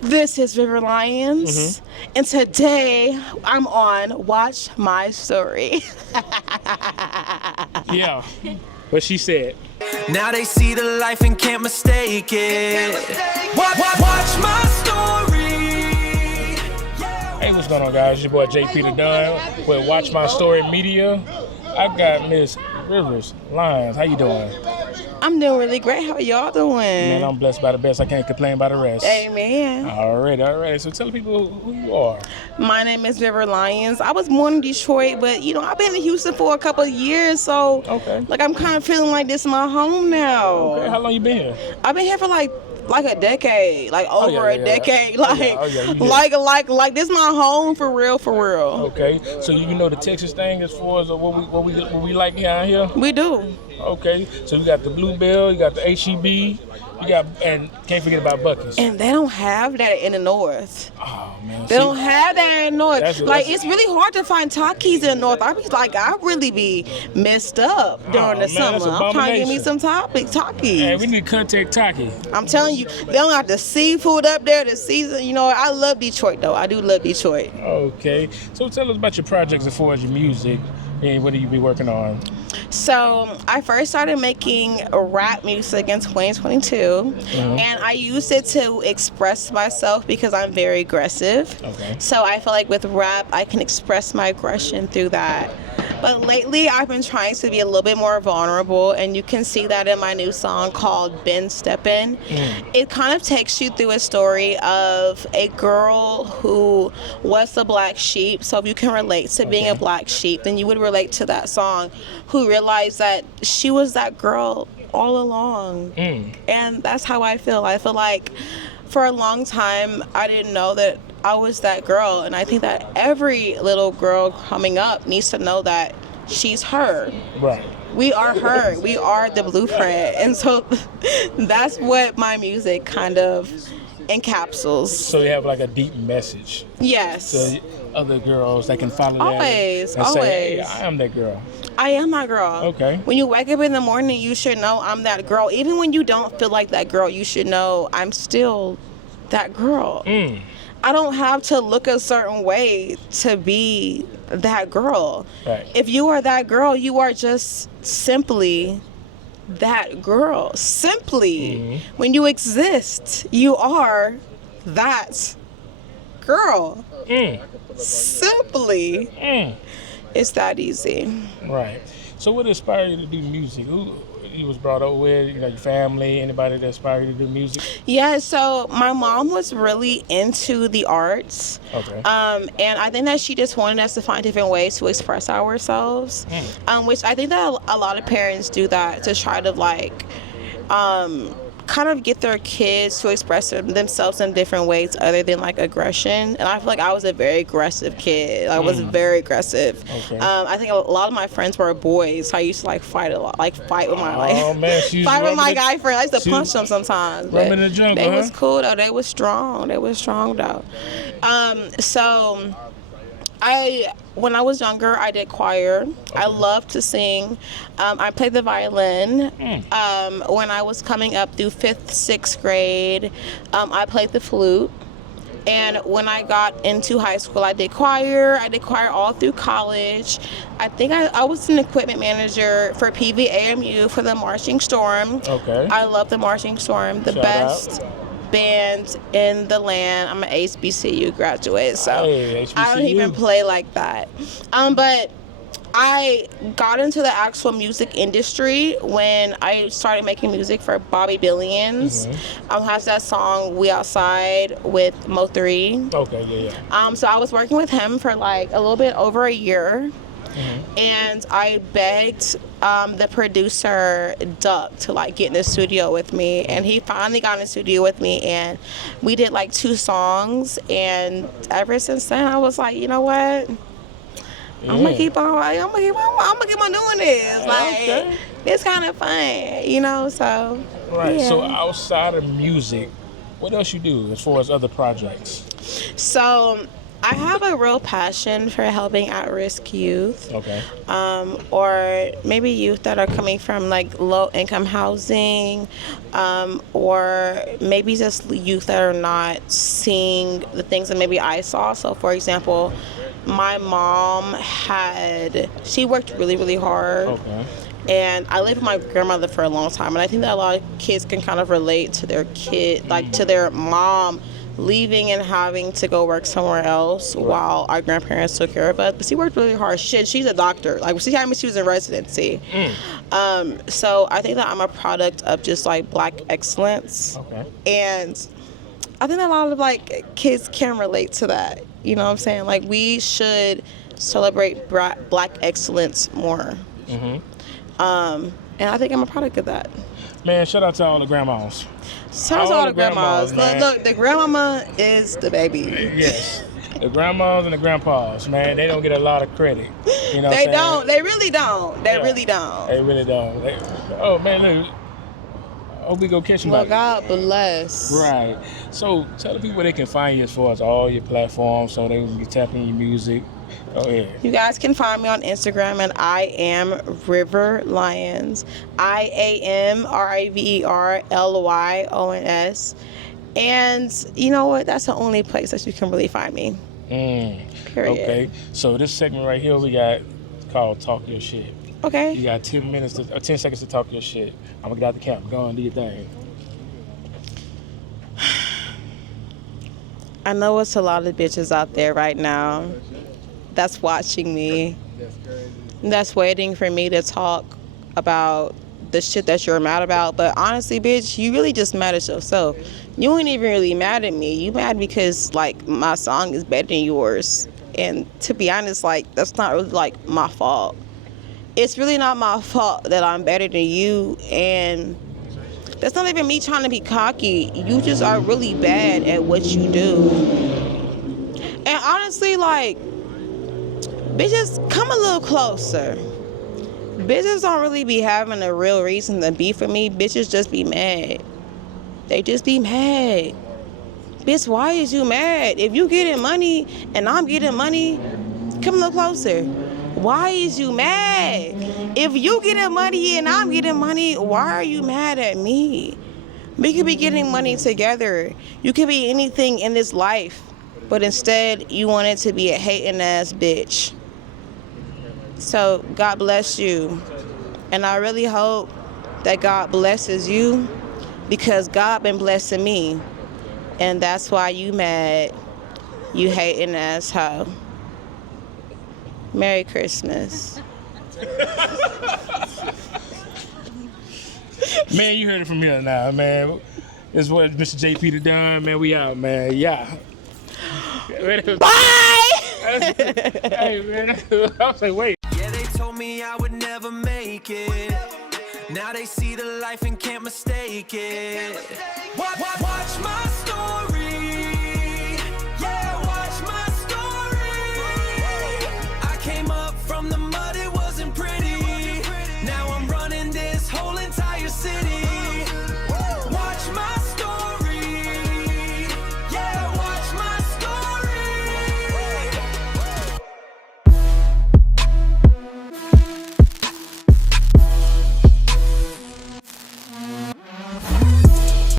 This is River Lions, and today I'm on Watch My Story. Yeah, what she said. Now they see the life and can't mistake it. Watch my story. Hey, what's going on, guys? It's your boy JP the Dunn with Watch My Story Media. I got Miss Rivers Lyons. How you doing? I'm doing really great. How are y'all doing? Man, I'm blessed by the best. I can't complain by the rest. Amen. All right. So tell people who you are. My name is River Lions. I was born in Detroit, but I've been in Houston for a couple of years, so I'm kind of feeling like this is my home now. Okay, how long you been here? I've been here for like a decade, over a decade, like this my home for real. Okay, so you know the Texas thing as far as what we like down here. We do. Okay, so you got the Bluebell, you got the HEB, and can't forget about Buc-ee's. And they don't have that in the North. Oh man, they don't have that in the North. It's really hard to find Takis in the North. I really be messed up during the summer. I'm trying to get me some Takis. Hey, we need to contact Taki. I'm telling you, they don't have the seafood up there, the season. I love Detroit though. I do love Detroit. Okay, so tell us about your projects as far as your music. And what do you be working on? So I first started making rap music in 2022, and I used it to express myself because I'm very aggressive. Okay. So I feel like with rap, I can express my aggression through that. But lately, I've been trying to be a little bit more vulnerable, and you can see that in my new song called Been Steppin'. It kind of takes you through a story of a girl who was the black sheep. So if you can relate to being a black sheep, then you would relate to that song, who realized that she was that girl all along. And that's how I feel. I feel like for a long time, I didn't know that I was that girl, and I think that every little girl coming up needs to know that she's her. Right. We are her. We are the blueprint. And so that's what my music kind of encapsulates. So you have like a deep message. Yes. So other girls that can follow always, that and always say, hey, I am that girl. I am that girl. Okay. When you wake up in the morning, you should know I'm that girl. Even when you don't feel like that girl, you should know I'm still that girl. I don't have to look a certain way to be that girl. Right. If you are that girl, you are just simply that girl. Simply. When you exist, you are that girl. Simply. It's that easy. Right. So what inspired you to do music? Who you was brought up with? Your family? Anybody that inspired you to do music? Yeah, so my mom was really into the arts. Okay. And I think that she just wanted us to find different ways to express ourselves. Which I think that a lot of parents do that to try to kind of get their kids to express themselves in different ways other than aggression. And I feel like I was a very aggressive kid. I was very aggressive. Okay. I think a lot of my friends were boys, so I used to fight a lot, fight with my fight with my guy friend. I used to punch them sometimes. Running in the jungle, They was cool though. They was strong. though. So when I was younger, I did choir. Okay. I loved to sing. I played the violin. When I was coming up through 5th, 6th grade, I played the flute. And when I got into high school, I did choir. I did choir all through college. I think I was an equipment manager for PVAMU for the Marching Storm. Okay. I love the Marching Storm. The best band in the land. I'm an HBCU graduate, so I don't even play like that. But I got into the actual music industry when I started making music for Bobby Billions. Has that song "We Outside" with Mo3. Okay, yeah. So I was working with him for a little bit over a year. And I begged the producer Duck to get in the studio with me, and he finally got in the studio with me, and we did 2 songs. And ever since then, I was like, you know what? I'm gonna keep on doing this. It's kind of fun, So right. Yeah. So outside of music, what else you do as far as other projects? So I have a real passion for helping at-risk youth, Okay. or maybe youth that are coming from like low-income housing, or maybe just youth that are not seeing the things that maybe I saw. So, for example, my mom she worked really, really hard. Okay. And I lived with my grandmother for a long time, and I think that a lot of kids can kind of relate to their kid, like to their mom leaving and having to go work somewhere else while our grandparents took care of us. But she worked really hard. She's a doctor. Like, she had me, she was in residency. So I think that I'm a product of just like Black excellence. Okay. And I think that a lot of like kids can relate to that. You know what I'm saying? Like, we should celebrate Black excellence more. And I think I'm a product of that. Man, shout out to all the grandmas. Shout out to all the grandmas. man. Look, the grandmama is the baby. Yes. The grandmas and the grandpas, man, they don't get a lot of credit. You know what They I'm saying? don't. They really don't. They Yeah. really don't. They really don't. Oh, man, look. I hope we go catch Well, somebody. God bless. Right. So tell the people where they can find you as far as all your platforms so they can tap in your music. Go ahead. You guys can find me on Instagram at iamriverlyons. iamriverlyons. And you know what? That's the only place that you can really find me. Period. Okay. So this segment right here we got called Talk Your Shit. Okay. You got 10 seconds to talk your shit. I'm gonna get out the camp. Go on, do your thing. I know it's a lot of bitches out there right now that's watching me, that's waiting for me to talk about the shit that you're mad about. But honestly, bitch, you really just mad at yourself. You ain't even really mad at me. You mad because like my song is better than yours. And to be honest, like, that's not really like my fault. It's really not my fault that I'm better than you, and that's not even me trying to be cocky. You just are really bad at what you do. And honestly, like, bitches, come a little closer. Bitches don't really be having a real reason to be for me. Bitches just be mad. They just be mad. Bitch, why is you mad? If you getting money and I'm getting money, come a little closer. Why is you mad? If you getting money and I'm getting money, why are you mad at me? We could be getting money together. You could be anything in this life, but instead you want it to be a hating ass bitch. So God bless you. And I really hope that God blesses you, because God been blessing me. And that's why you mad, you hating ass hoe. Merry Christmas. Man, you heard it from here now, man. This is what Mr. JP done, man. We out, man. Yeah. Bye! Hey, man. I was like, wait. Yeah, they told me I would never make it. Now they see the life and can't mistake it. Watch my story.